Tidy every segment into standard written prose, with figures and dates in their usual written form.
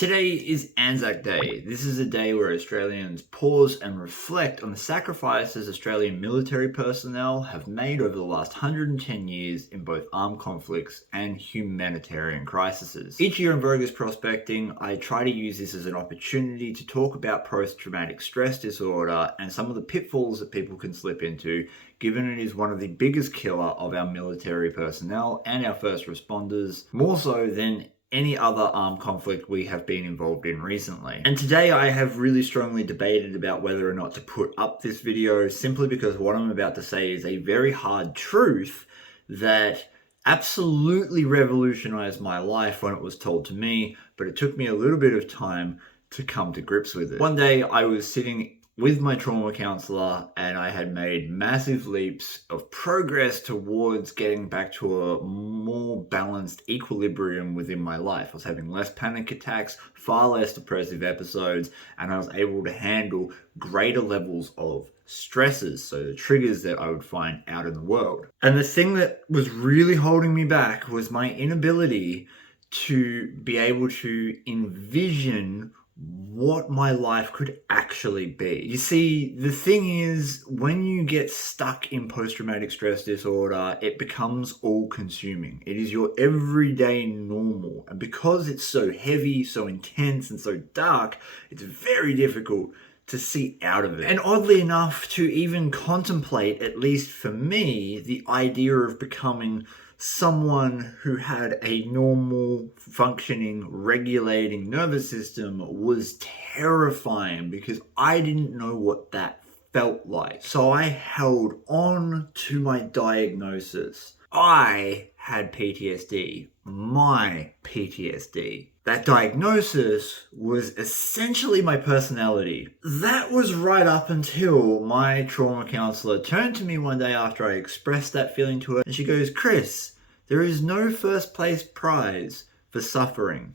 Today is Anzac Day. This is a day where Australians pause and reflect on the sacrifices Australian military personnel have made over the last 110 years in both armed conflicts and humanitarian crises. Each year in Vo-Gus prospecting, I try to use this as an opportunity to talk about post-traumatic stress disorder and some of the pitfalls that people can slip into, given it is one of the biggest killer of our military personnel and our first responders, more so than any other armed conflict we have been involved in recently. And today I have really strongly debated about whether or not to put up this video, simply because what I'm about to say is a very hard truth that absolutely revolutionized my life when it was told to me, but it took me a little bit of time to come to grips with it. One day I was sitting with my trauma counselor and I had made massive leaps of progress towards getting back to a more balanced equilibrium within my life. I was having less panic attacks, far less depressive episodes, and I was able to handle greater levels of stresses, so the triggers that I would find out in the world. And the thing that was really holding me back was my inability to be able to envision what my life could actually be. You see, the thing is, when you get stuck in post-traumatic stress disorder, it becomes all-consuming. It is your everyday normal. And because it's so heavy, so intense, and so dark, it's very difficult to see out of it. And oddly enough, to even contemplate, at least for me, the idea of becoming someone who had a normal, functioning, regulating nervous system was terrifying, because I didn't know what that felt like. So I held on to my diagnosis. I had PTSD, my PTSD. That diagnosis was essentially my personality. That was right up until my trauma counselor turned to me one day after I expressed that feeling to her, and she goes, "Chris, there is no first place prize for suffering."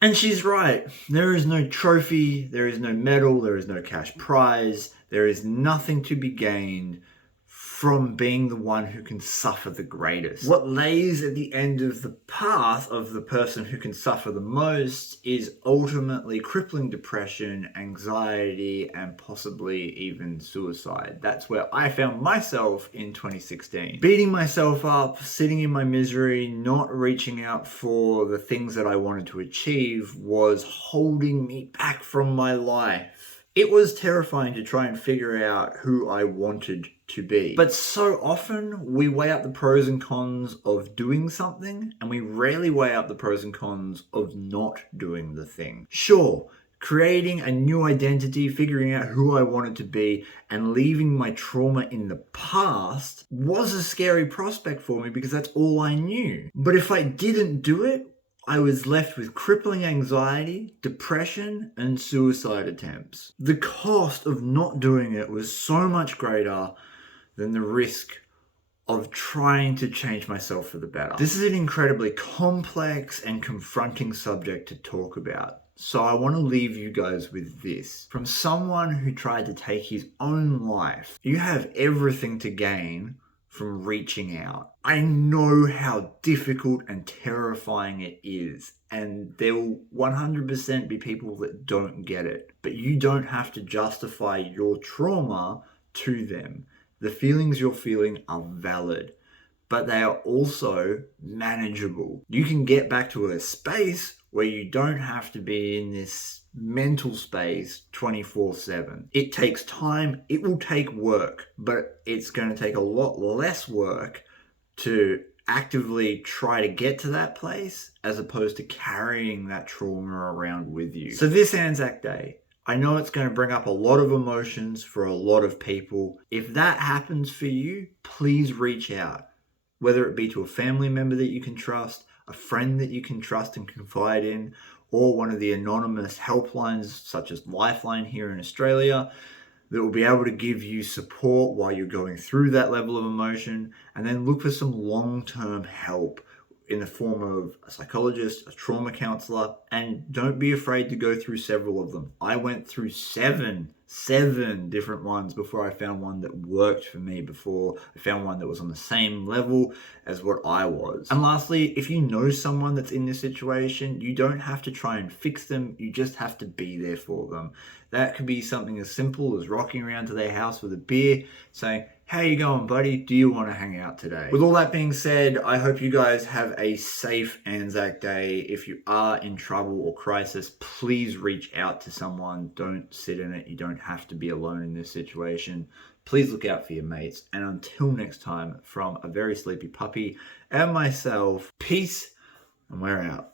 And she's right. There is no trophy, there is no medal, there is no cash prize, there is nothing to be gained from being the one who can suffer the greatest. What lays at the end of the path of the person who can suffer the most is ultimately crippling depression, anxiety, and possibly even suicide. That's where I found myself in 2016. Beating myself up, sitting in my misery, not reaching out for the things that I wanted to achieve was holding me back from my life. It was terrifying to try and figure out who I wanted to be. But so often we weigh up the pros and cons of doing something, and we rarely weigh up the pros and cons of not doing the thing. Sure, creating a new identity, figuring out who I wanted to be, and leaving my trauma in the past was a scary prospect for me, because that's all I knew. But if I didn't do it, I was left with crippling anxiety, depression, and suicide attempts. The cost of not doing it was so much greater than the risk of trying to change myself for the better. This is an incredibly complex and confronting subject to talk about. So I want to leave you guys with this. From someone who tried to take his own life, you have everything to gain from reaching out. I know how difficult and terrifying it is, and there will 100% be people that don't get it, but you don't have to justify your trauma to them. The feelings you're feeling are valid, but they are also manageable. You can get back to a space where you don't have to be in this mental space 24/7. It takes time, it will take work, but it's going to take a lot less work to actively try to get to that place as opposed to carrying that trauma around with you. So this Anzac Day, I know it's going to bring up a lot of emotions for a lot of people. If that happens for you, please reach out. Whether it be to a family member that you can trust, a friend that you can trust and confide in, or one of the anonymous helplines such as Lifeline here in Australia that will be able to give you support while you're going through that level of emotion, and then look for some long-term help in the form of a psychologist, a trauma counselor, and don't be afraid to go through several of them. I went through seven different ones before I found one that worked for me, before I found one that was on the same level as what I was. And lastly, if you know someone that's in this situation, you don't have to try and fix them, you just have to be there for them. That could be something as simple as rocking around to their house with a beer, saying, "How you going, buddy? Do you want to hang out today?" With all that being said, I hope you guys have a safe Anzac Day. If you are in trouble or crisis, please reach out to someone. Don't sit in it. You don't have to be alone in this situation. Please look out for your mates. And until next time, from a very sleepy puppy and myself, peace, and we're out.